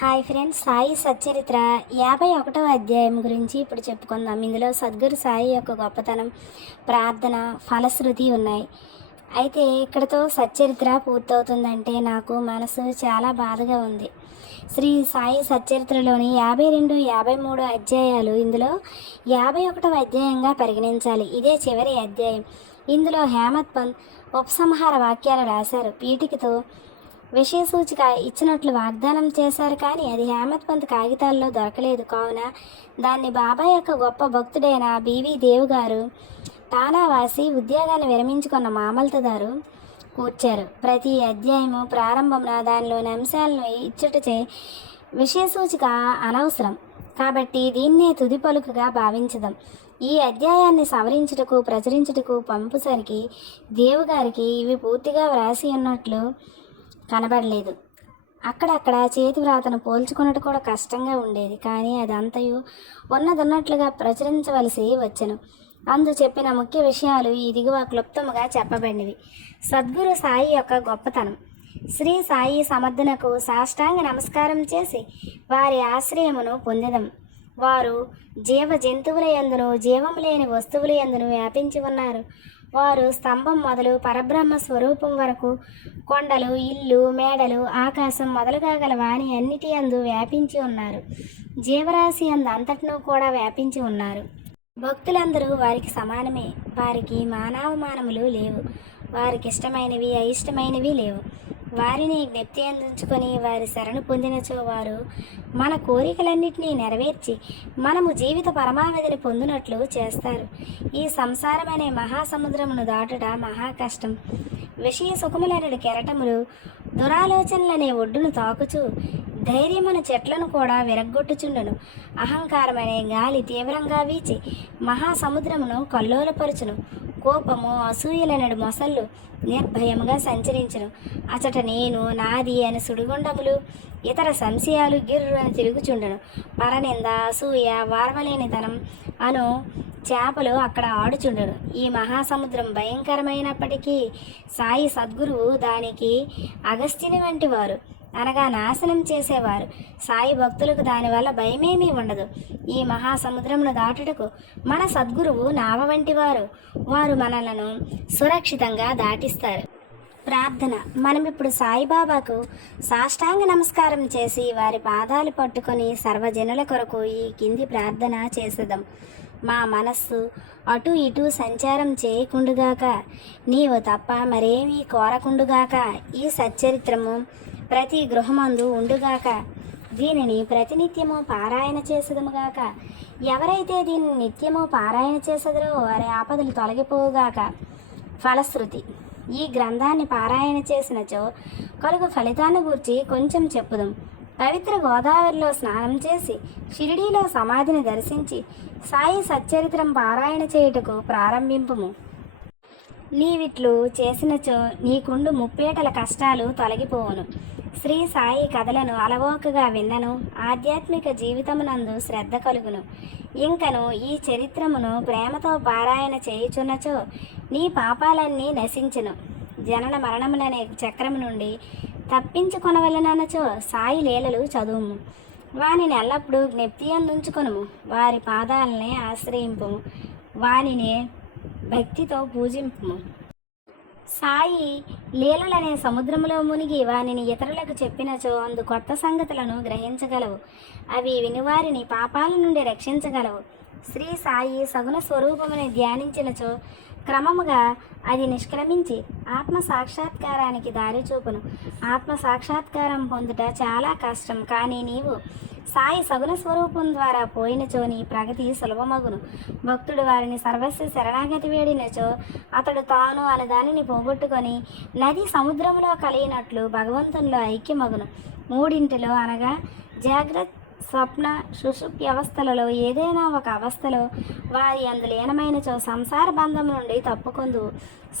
Hi friends Sai Satcharitra. యాభై ఒకటవ అధ్యాయం గురించి ఇప్పుడు చెప్పుకుందాం. ఇందులో సద్గురు సాయి యొక్క గొప్పతనం ప్రార్థన ఫలశ్రుతి ఉన్నాయి. అయితే ఇక్కడతో సచ్చరిత్ర పూర్తవుతుందంటే నాకు మనసు చాలా బాధగా ఉంది. శ్రీ సాయి సచ్చరిత్రలోని యాభై రెండు యాభై మూడు అధ్యాయాలు ఇందులో యాభై ఒకటవ అధ్యాయంగా పరిగణించాలి. ఇదే చివరి అధ్యాయం. ఇందులో హేమత్ పంత్ ఉపసంహార వాక్యాలు రాశారు. పీఠికతో విషయ సూచిక ఇచ్చినట్లు వాగ్దానం చేశారు కానీ అది హేమత్ పంత్ కాగితాల్లో దొరకలేదు. కావున దాన్ని బాబాయ్ యొక్క గొప్ప భక్తుడైన బీవీ దేవ్ గారు తానావాసి ఉద్యోగాన్ని విరమించుకున్న మామల్తదారు కూర్చారు. ప్రతి అధ్యాయము ప్రారంభమున దానిలోని అంశాలను ఇచ్చుటచే విషయ సూచిక అనవసరం. కాబట్టి దీన్నే తుది పలుకుగా భావించదాం. ఈ అధ్యాయాన్ని సవరించుటకు ప్రచురించుటకు పంపుసరికి దేవుగారికి ఇవి పూర్తిగా వ్రాసి ఉన్నట్లు కనబడలేదు. అక్కడక్కడ చేతి వ్రాతను పోల్చుకున్నట్టు కూడా కష్టంగా ఉండేది. కానీ అదంతయు ఉన్నదన్నట్లుగా ప్రచురించవలసి వచ్చెను. అందు చెప్పిన ముఖ్య విషయాలు ఈ దిగువ క్లుప్తముగా చెప్పబడినవి. సద్గురు సాయి యొక్క గొప్పతనం. శ్రీ సాయి సమర్థనకు సాష్టాంగ నమస్కారం చేసి వారి ఆశ్రయమును పొందిదం. వారు జీవ జంతువుల యందును జీవం లేని వస్తువుల ఎందును వ్యాపించి ఉన్నారు. వారు స్తంభం మొదలు పరబ్రహ్మ స్వరూపం వరకు కొండలు ఇల్లు మేడలు ఆకాశం మొదలుగా గల వాణి అన్నిటి అందు వ్యాపించి ఉన్నారు. జీవరాశి అందు అంతటినూ కూడా వ్యాపించి ఉన్నారు. భక్తులందరూ వారికి సమానమే. వారికి మానవమానములు లేవు. వారికి ఇష్టమైనవి అయిష్టమైనవి లేవు. వారిని జ్ఞప్తి అందించుకొని వారి శరణు పొందినచో వారు మన కోరికలన్నింటినీ నెరవేర్చి మనము జీవిత పరమావధిని పొందినట్లు చేస్తారు. ఈ సంసారం అనే మహాసముద్రమును దాటుట మహా కష్టం. విషయ సుఖములనడు కెరటములు దురాలోచనలనే ఒడ్డును తాకుచు ధైర్యమున చెట్లను కూడా విరగ్గొట్టుచుండును. అహంకారమనే గాలి తీవ్రంగా వీచి మహాసముద్రమును కల్లోలపరుచును. కోపము అసూయలనడు మొసళ్ళు నిర్భయముగా సంచరించను. అచట నేను నాది అని సుడిగుండములు ఇతర సంశయాలు గిర్రు అని తిరుగుచుండను. పరనింద అసూయ వార్వలేనితనం అను చేపలు అక్కడ ఆడుచుండను. ఈ మహాసముద్రం భయంకరమైనప్పటికీ సాయి సద్గురువు దానికి అగస్త్యుని వంటి వారు. అనగా నాశనం చేసేవారు. సాయి భక్తులకు దానివల్ల భయమేమీ ఉండదు. ఈ మహాసముద్రమును దాటుటకు మన సద్గురువు నావ వంటి వారు వారు మనలను సురక్షితంగా దాటిస్తారు. ప్రార్థన. మనం ఇప్పుడు సాయిబాబాకు సాష్టాంగ నమస్కారం చేసి వారి పాదాలు పట్టుకొని సర్వజనుల కొరకు ఈ కింది ప్రార్థన చేసేదాం. మా మనస్సు అటు ఇటు సంచారం చేయకుండుగాక నీవు తప్ప మరేమీ కోరకుండుగాక ఈ సచ్చరిత్రము ప్రతి గృహమందు ఉండుగాక దీనిని ప్రతినిత్యము పారాయణ చేసదుముగాక ఎవరైతే దీన్ని నిత్యము పారాయణ చేసదరో వారి ఆపదలు తొలగిపోవుగాక. ఫలశ్రుతి ఈ గ్రంథాన్ని పారాయణ చేసినచో కలుగు ఫలితాన్ని గూర్చి కొంచెం చెప్పుదాం. పవిత్ర గోదావరిలో స్నానం చేసి షిరిడీలో సమాధిని దర్శించి సాయి సచ్చరిత్రం పారాయణ చేయుటకు ప్రారంభింపుము. నీవిట్లు చేసినచో నీకుండు ముప్పేటల కష్టాలు తొలగిపోవును. శ్రీ సాయి కథలను అలవోకగా విన్నను. ఆధ్యాత్మిక జీవితమునందు శ్రద్ధ కలుగును. ఇంకను ఈ చరిత్రమును ప్రేమతో పారాయణ చేయుచున్నచో నీ పాపాలన్నీ నశించును. జనన మరణములనే చక్రము నుండి తప్పించుకొనవలననచో సాయి లీలలు చదువుము. వానిని ఎల్లప్పుడూ జ్ఞప్తి అందించుకొనుము వారి పాదాలనే ఆశ్రయింపుము. వానినే భక్తితో పూజింపుము. సాయి లీలలనే సముద్రంలో మునిగి వానిని ఇతరులకు చెప్పినచో అందు కొత్త సంగతులను గ్రహించగలవు. అవి వినివారిని పాపాల నుండి రక్షించగలవు. శ్రీ సాయి సగుణ స్వరూపముని ధ్యానించినచో క్రమముగా అది నిష్క్రమించి ఆత్మ సాక్షాత్కారానికి దారి చూపును ఆత్మ సాక్షాత్కారం పొందుట చాలా కష్టం కానీ నీవు సాయి సగుణ స్వరూపం ద్వారా పోయినచోని ప్రగతి సులభమగును. భక్తుడు వారిని సర్వస్వ శరణాగతి వేడినచో అతడు తాను అనే దానిని పోగొట్టుకొని నది సముద్రంలో కలిగినట్లు భగవంతునిలో ఐక్యమగును. మూడింటిలో అనగా జాగ్రత్త స్వప్న సుషుప్ వ్యవస్థలలో ఏదైనా ఒక అవస్థలో వారి అందు లీనమైనచో సంసార బంధం నుండి తప్పుకొందు.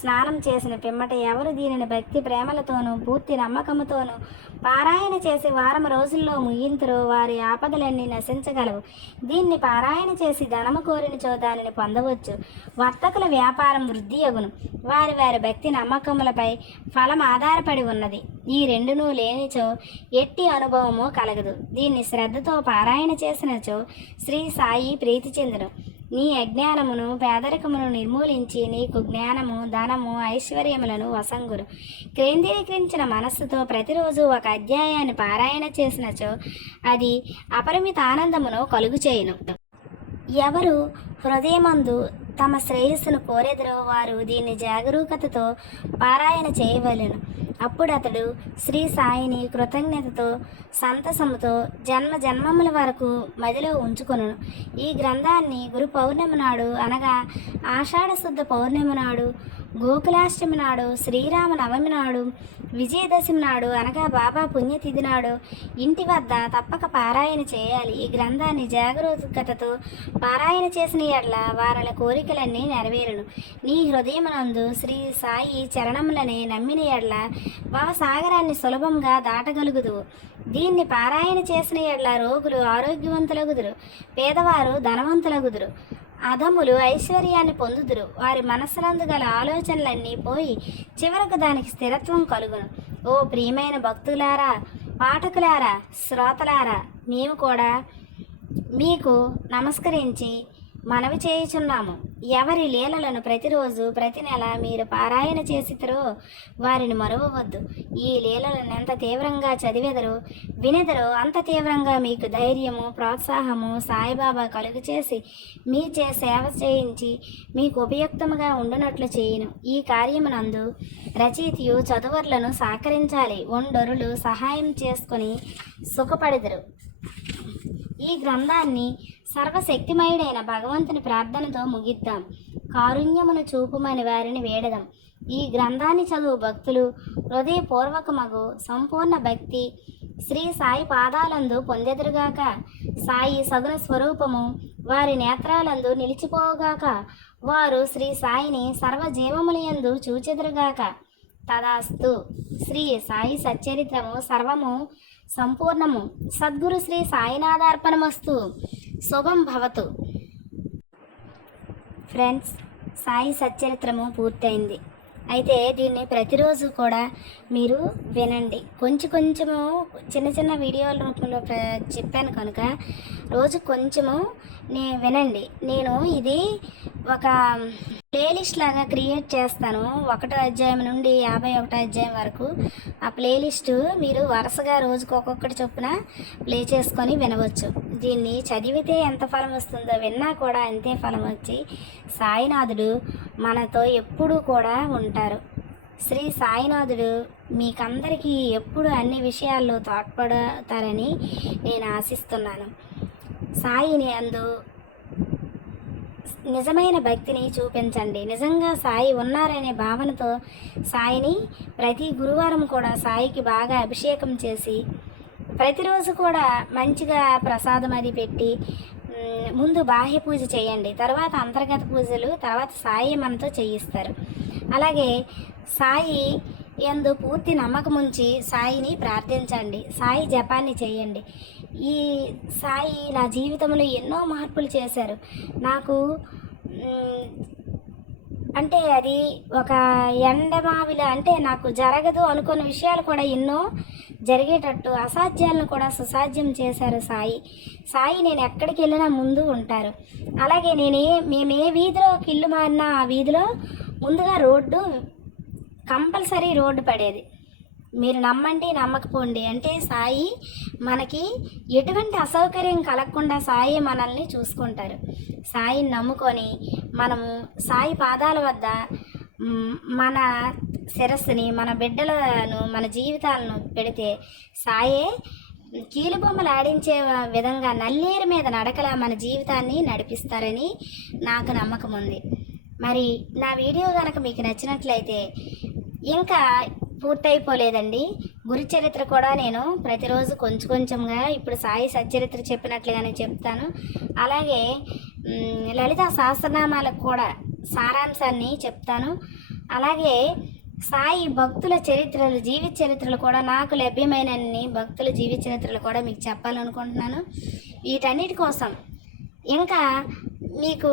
స్నానం చేసిన పిమ్మట ఎవరు దీనిని భక్తి ప్రేమలతోనూ పూర్తి నమ్మకముతోనూ పారాయణ చేసి వారం రోజుల్లో ముగింతురు వారి ఆపదలన్నీ నశించగలవు. దీన్ని పారాయణ చేసి ధనము కోరినచో దానిని పొందవచ్చు. వర్తకుల వ్యాపారం వృద్ధి అగును. వారి వారి భక్తి నమ్మకములపై ఫలం ఆధారపడి ఉన్నది. ఈ రెండును లేనిచో ఎట్టి అనుభవము కలగదు. దీన్ని శ్రద్ధతో పారాయణ చేసినచో శ్రీ సాయి ప్రీతి చెందును. నీ అజ్ఞానమును పేదరికమును నిర్మూలించి నీకు జ్ఞానము ధనము ఐశ్వర్యములను వసంగురు. కేంద్రీకరించిన మనస్సుతో ప్రతిరోజు ఒక అధ్యాయాన్ని పారాయణ చేసినచో అది అపరిమిత ఆనందమును కలుగు చేయను ఎవరు హృదయమందు తమ శ్రేయస్సును కోరెదరో వారు దీన్ని జాగరూకతతో పారాయణ చేయవలెను. అప్పుడు అతడు శ్రీ సాయిని కృతజ్ఞతతో సంతసముతో జన్మ జన్మముల వరకు మదిలో ఉంచుకొను ఈ గ్రంథాన్ని గురు పౌర్ణమి నాడు అనగా ఆషాఢ శుద్ధ పౌర్ణమి నాడు గోకులాష్టమి నాడు శ్రీరామ నవమి నాడు విజయదశమి నాడు అనగా బాబా పుణ్యతిథి నాడు ఇంటి వద్ద తప్పక పారాయణ చేయాలి. ఈ గ్రంథాన్ని జాగరూకతతో పారాయణ చేసిన ఎడ్ల వారల కోరికలన్నీ నెరవేరును. నీ హృదయమునందు శ్రీ సాయి చరణములనే నమ్మిన ఎడ్ల భవసాగరాన్ని సులభంగా దాటగలుగుదు దీన్ని పారాయణ చేసిన ఎడ్ల రోగులు ఆరోగ్యవంతులగుదురు. పేదవారు ధనవంతులగుదురు. అధములు ఐశ్వర్యాన్ని పొందుదురు. వారి మనస్సులందు గల ఆలోచనలన్నీ పోయి చివరకు దానికి స్థిరత్వం కలుగును. ఓ ప్రియమైన భక్తులారా పాఠకులారా శ్రోతలారా మేము కూడా మీకు నమస్కరించి మనవి చేయుచున్నాము. ఎవరి లీలలను ప్రతిరోజు ప్రతి నెల మీరు పారాయణ చేసితరో వారిని మరవవద్దు. ఈ లీలలను ఎంత తీవ్రంగా చదివెదరో వినెదరో అంత తీవ్రంగా మీకు ధైర్యము ప్రోత్సాహము సాయిబాబా కలుగు చేసి మీ చే సేవ చేయించి మీకు ఉపయుక్తముగా ఉండునట్లు చేయను. ఈ కార్యమునందు రచయితయు చదువర్లను సహకరించాలి. ఒండొరులు సహాయం చేసుకొని సుఖపడెదరు. ఈ గ్రంథాన్ని సర్వశక్తిమయుడైన భగవంతుని ప్రార్థనతో ముగిద్దాం. కారుణ్యమును చూపుమని వారిని వేడదాం. ఈ గ్రంథాన్ని చదువు భక్తులు హృదయపూర్వకమగు సంపూర్ణ భక్తి శ్రీ సాయి పాదాలందు పొందెదురుగాక సాయి సగుణ స్వరూపము వారి నేత్రాలందు నిలిచిపోగాక వారు శ్రీ సాయిని సర్వజీవములయందు చూచెదురుగాక. తదాస్తు. శ్రీ సాయి సచ్చరిత్రము సర్వము సంపూర్ణము. సద్గురు శ్రీ సాయినాథార్పణమస్తు. శుభం భవతు. ఫ్రెండ్స్ సాయి సచ్చరిత్రము పూర్తయింది. అయితే దీన్ని ప్రతిరోజు కూడా మీరు వినండి. కొంచెం కొంచెము చిన్న చిన్న వీడియోల రూపంలో చెప్పాను కనుక రోజు కొంచెము నే వినండి. నేను ఇది ఒక ప్లేలిస్ట్ లాగా క్రియేట్ చేస్తాను. ఒకటో అధ్యాయం నుండి యాభై ఒకటో అధ్యాయం వరకు. ఆ ప్లేలిస్టు మీరు వరుసగా రోజుకు ఒక్కొక్కటి చొప్పున ప్లే చేసుకొని వినవచ్చు. దీన్ని చదివితే ఎంత ఫలం వస్తుందో విన్నా కూడా అంతే ఫలం వచ్చి సాయినాథుడు మనతో ఎప్పుడూ కూడా ఉంటారు. శ్రీ సాయినాథుడు మీకందరికీ ఎప్పుడు అన్ని విషయాల్లో తోడ్పడతారని నేను ఆశిస్తున్నాను. సాయిని అందు నిజమైన భక్తిని చూపించండి. నిజంగా సాయి ఉన్నారనే భావనతో సాయిని ప్రతి గురువారం కూడా సాయికి బాగా అభిషేకం చేసి ప్రతిరోజు కూడా మంచిగా ప్రసాదం అది పెట్టి ముందు బాహ్య పూజ చేయండి. తర్వాత అంతర్గత పూజలు తర్వాత సాయి మనతో చేయిస్తారు. అలాగే సాయి ఎందు పూర్తి నమ్మకం ఉంచి సాయిని ప్రార్థించండి. సాయి జపాన్ని చేయండి. ఈ సాయి నా జీవితంలో ఎన్నో మార్పులు చేశారు. నాకు అంటే అది ఒక ఎండమావిల అంటే నాకు జరగదు అనుకున్న విషయాలు కూడా ఎన్నో జరిగేటట్టు అసాధ్యాలను కూడా సుసాధ్యం చేశారు సాయి. సాయి నేను ఎక్కడికి వెళ్ళినా ముందు ఉంటారు. అలాగే నేను మేము ఏ వీధిలో కిల్లు ఇల్లు మారినా ఆ వీధిలో ముందుగా రోడ్డు కంపల్సరీ రోడ్డు పడేది. మీరు నమ్మండి నమ్మకపోండి. అంటే సాయి మనకి ఎటువంటి అసౌకర్యం కలగకుండా సాయి మనల్ని చూసుకుంటారు. సాయిని నమ్ముకొని మనము సాయి పాదాల వద్ద మన శిరస్సుని మన బిడ్డలను మన జీవితాలను పెడితే సాయే కీలుబొమ్మలు ఆడించే విధంగా నల్లేరు మీద నడకలా మన జీవితాన్ని నడిపిస్తారని నాకు నమ్మకం ఉంది. మరి నా వీడియో కనుక మీకు నచ్చినట్లయితే ఇంకా పూర్తయిపోలేదండి. గురు చరిత్ర కూడా నేను ప్రతిరోజు కొంచెం కొంచెంగా ఇప్పుడు సాయి సచ్చరిత్ర చెప్పినట్లుగానే చెప్తాను. అలాగే లలిత సహస్రనామాలకు కూడా సారాంశాన్ని చెప్తాను. అలాగే సాయి భక్తుల చరిత్రలు జీవిత చరిత్రలు కూడా నాకు లభ్యమైనన్ని భక్తుల జీవిత చరిత్రలు కూడా మీకు చెప్పాలనుకుంటున్నాను. వీటన్నిటి కోసం ఇంకా మీకు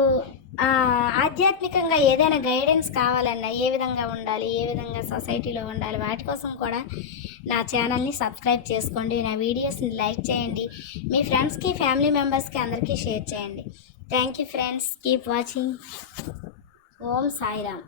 ఆధ్యాత్మికంగా ఏదైనా గైడెన్స్ కావాలన్నా ఏ విధంగా ఉండాలి ఏ విధంగా సొసైటీలో ఉండాలి వాటి కోసం కూడా నా ఛానల్ని సబ్స్క్రైబ్ చేసుకోండి నా వీడియోస్ని లైక్ చేయండి మీ ఫ్రెండ్స్కి ఫ్యామిలీ మెంబర్స్కి అందరికీ షేర్ చేయండి. Thank you friends keep watching. Om Sairam.